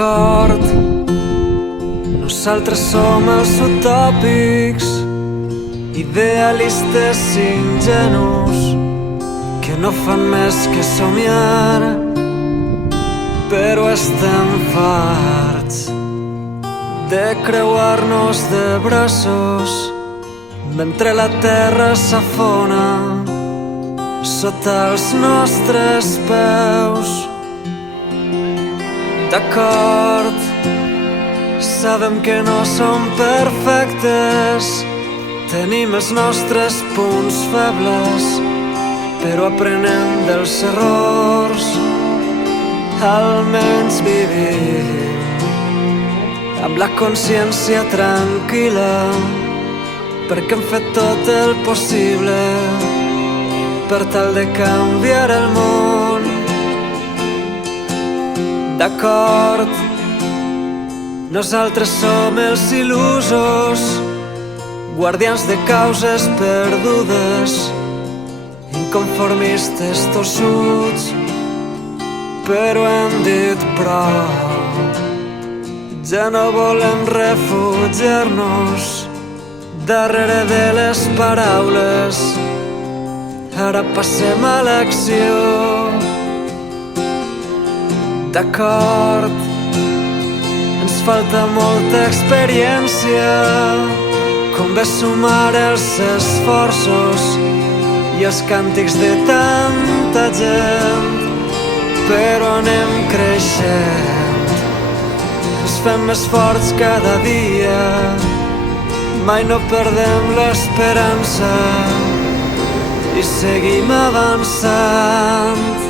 D'acord, nosaltres som els utòpics, idealistes ingenus que no fan més que somiar, però estem farts de creuar-nos de braços mentre la terra s'afona sota els nostres peus. D'acord, sabem que no som perfectes, tenim els nostres punts febles, però aprenem dels errors, almenys vivim amb la consciència tranquil·la, perquè hem fet tot el possible per tal de canviar el món. D'acord, nosaltres som els il·lusos, guardians de causes perdudes, inconformistes tossuts, però hem dit prou. Ja no volem refugiar-nos darrere de les paraules, ara passem a l'acció. D'acord, ens falta molta experiència, convé sumar els esforços i els càntics de tanta gent, però anem creixent, ens fem més forts cada dia, mai no perdem l'esperança i seguim avançant.